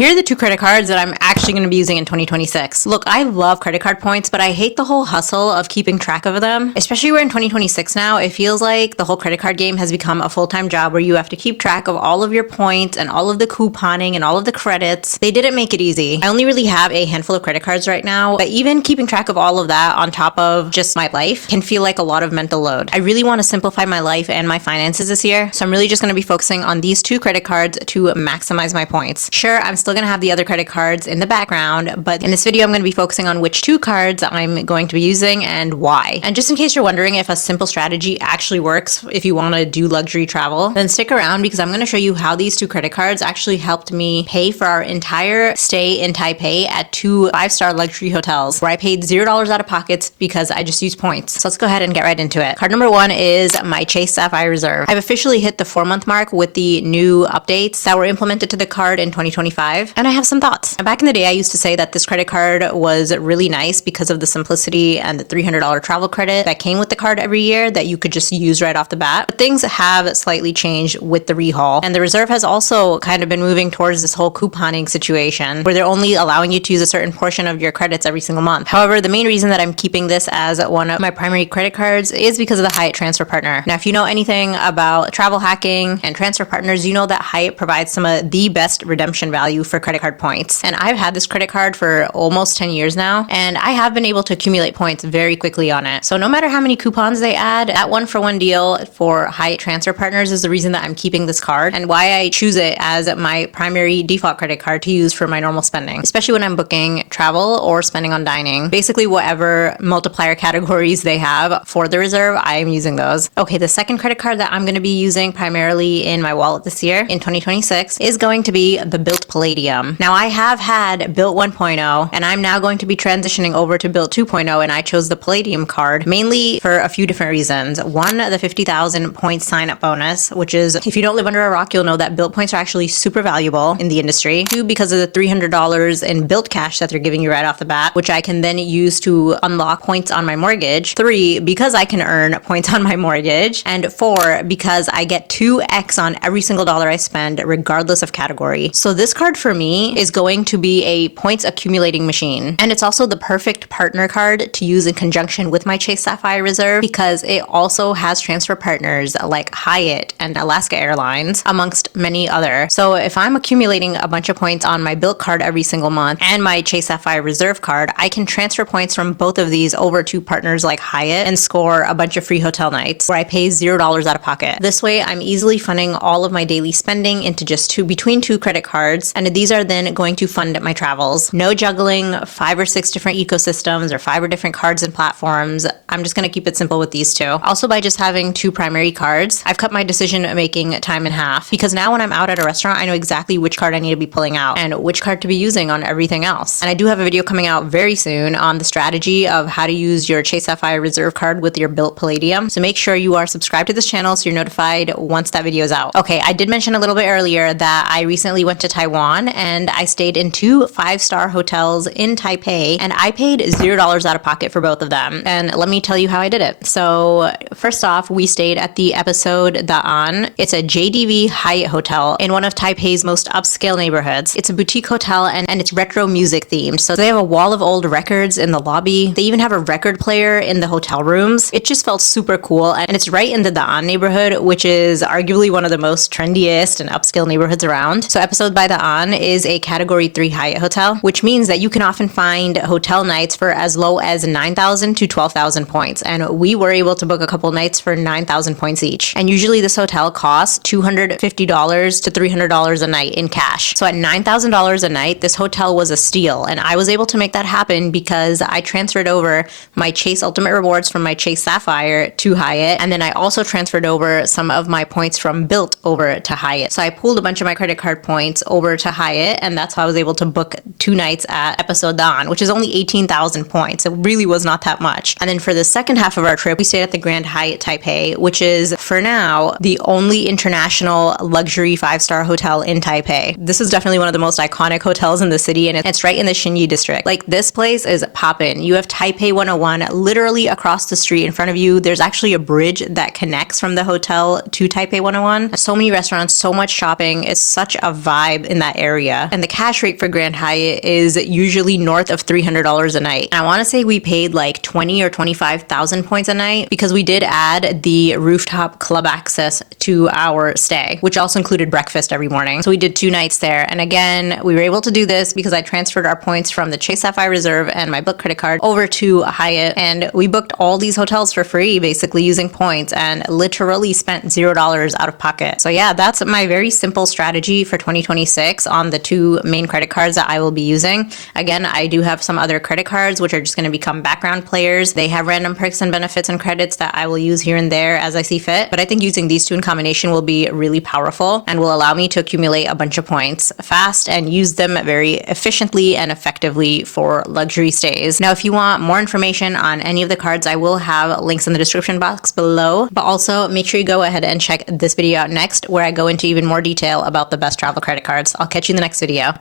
Here are the two credit cards that I'm actually going to be using in 2026. Look, I love credit card points, but I hate the whole hustle of keeping track of them. Especially we're in 2026 now, it feels like the whole credit card game has become a full-time job where you have to keep track of all of your points and all of the couponing and all of the credits. They didn't make it easy. I only really have a handful of credit cards right now, but even keeping track of all of that on top of just my life can feel like a lot of mental load. I really want to simplify my life and my finances this year, so I'm really just going to be focusing on these two credit cards to maximize my points. Sure, I'm still going to have the other credit cards in the background, but in this video, I'm going to be focusing on which two cards I'm going to be using and why. And just in case you're wondering if a simple strategy actually works if you want to do luxury travel, then stick around because I'm going to show you how these two credit cards actually helped me pay for our entire stay in Taipei at two 5-star luxury hotels where I paid $0 out of pockets because I just used points. So let's go ahead and get right into it. Card number one is my Chase Sapphire Reserve. I've officially hit the 4-month mark with the new updates that were implemented to the card in 2025, and I have some thoughts. Back in the day, I used to say that this credit card was really nice because of the simplicity and the $300 travel credit that came with the card every year that you could just use right off the bat. But things have slightly changed with the rehaul, and the Reserve has also kind of been moving towards this whole couponing situation where they're only allowing you to use a certain portion of your credits every single month. However, the main reason that I'm keeping this as one of my primary credit cards is because of the Hyatt transfer partner. Now, if you know anything about travel hacking and transfer partners, you know that Hyatt provides some of the best redemption value for credit card points. And I've had this credit card for almost 10 years now, and I have been able to accumulate points very quickly on it. So no matter how many coupons they add, that 1-for-1 deal for Hyatt transfer partners is the reason that I'm keeping this card and why I choose it as my primary default credit card to use for my normal spending, especially when I'm booking travel or spending on dining. Basically, whatever multiplier categories they have for the Reserve, I am using those. Okay, the second credit card that I'm going to be using primarily in my wallet this year in 2026 is going to be the Bilt Palladium. Now, I have had Bilt 1.0 and I'm now going to be transitioning over to Bilt 2.0, and I chose the Palladium card mainly for a few different reasons. One, the 50,000 point sign up bonus, which is, if you don't live under a rock, you'll know that Bilt points are actually super valuable in the industry. Two, because of the $300 in Bilt cash that they're giving you right off the bat, which I can then use to unlock points on my mortgage. Three, because I can earn points on my mortgage. And four, because I get 2x on every single dollar I spend regardless of category. So this card for me is going to be a points accumulating machine. And it's also the perfect partner card to use in conjunction with my Chase Sapphire Reserve because it also has transfer partners like Hyatt and Alaska Airlines, amongst many other. So if I'm accumulating a bunch of points on my Bilt card every single month and my Chase Sapphire Reserve card, I can transfer points from both of these over to partners like Hyatt and score a bunch of free hotel nights where I pay $0 out of pocket. This way, I'm easily funding all of my daily spending into just between two credit cards, and these are then going to fund my travels. No juggling 5 or 6 different ecosystems or 5 or different cards and platforms. I'm just going to keep it simple with these two. Also, by just having two primary cards, I've cut my decision making time in half because now when I'm out at a restaurant, I know exactly which card I need to be pulling out and which card to be using on everything else. And I do have a video coming out very soon on the strategy of how to use your Chase Sapphire Reserve card with your Bilt Palladium. So make sure you are subscribed to this channel so you're notified once that video is out. Okay, I did mention a little bit earlier that I recently went to Taiwan and I stayed in two 5-star hotels in Taipei, and I paid $0 out of pocket for both of them. And let me tell you how I did it. So first off, we stayed at the episode Daan. It's a JDV Hyatt hotel in one of Taipei's most upscale neighborhoods. It's a boutique hotel and it's retro music themed. So they have a wall of old records in the lobby. They even have a record player in the hotel rooms. It just felt super cool, and it's right in the Daan neighborhood, which is arguably one of the most trendiest and upscale neighborhoods around. So episode by Daan is a category 3 Hyatt hotel, which means that you can often find hotel nights for as low as 9,000 to 12,000 points. And we were able to book a couple nights for 9,000 points each. And usually this hotel costs $250 to $300 a night in cash. So at $9,000 a night, this hotel was a steal. And I was able to make that happen because I transferred over my Chase Ultimate Rewards from my Chase Sapphire to Hyatt. And then I also transferred over some of my points from Bilt over to Hyatt. So I pulled a bunch of my credit card points over to Hyatt, and that's how I was able to book 2 nights at episode Daan, which is only 18,000 points. It really was not that much. And then for the second half of our trip, we stayed at the Grand Hyatt Taipei, which is, for now, the only international luxury 5-star hotel in Taipei. This is definitely one of the most iconic hotels in the city, and it's right in the Xinyi district. Like, this place is poppin'. You have Taipei 101 literally across the street in front of you. There's actually a bridge that connects from the hotel to Taipei 101. So many restaurants, so much shopping. It's such a vibe in that area. area. And the cash rate for Grand Hyatt is usually north of $300 a night. And I want to say we paid like 20 or 25,000 points a night because we did add the rooftop club access to our stay, which also included breakfast every morning. So we did 2 nights there. And again, we were able to do this because I transferred our points from the Chase Sapphire Reserve and my Bilt credit card over to Hyatt. And we booked all these hotels for free, basically using points, and literally spent $0 out of pocket. So yeah, that's my very simple strategy for 2026 on the 2 main credit cards that I will be using. Again, I do have some other credit cards which are just going to become background players. They have random perks and benefits and credits that I will use here and there as I see fit. But I think using these 2 in combination will be really powerful and will allow me to accumulate a bunch of points fast and use them very efficiently and effectively for luxury stays. Now, if you want more information on any of the cards, I will have links in the description box below, but also make sure you go ahead and check this video out next where I go into even more detail about the best travel credit cards. I'll catch you in the next video.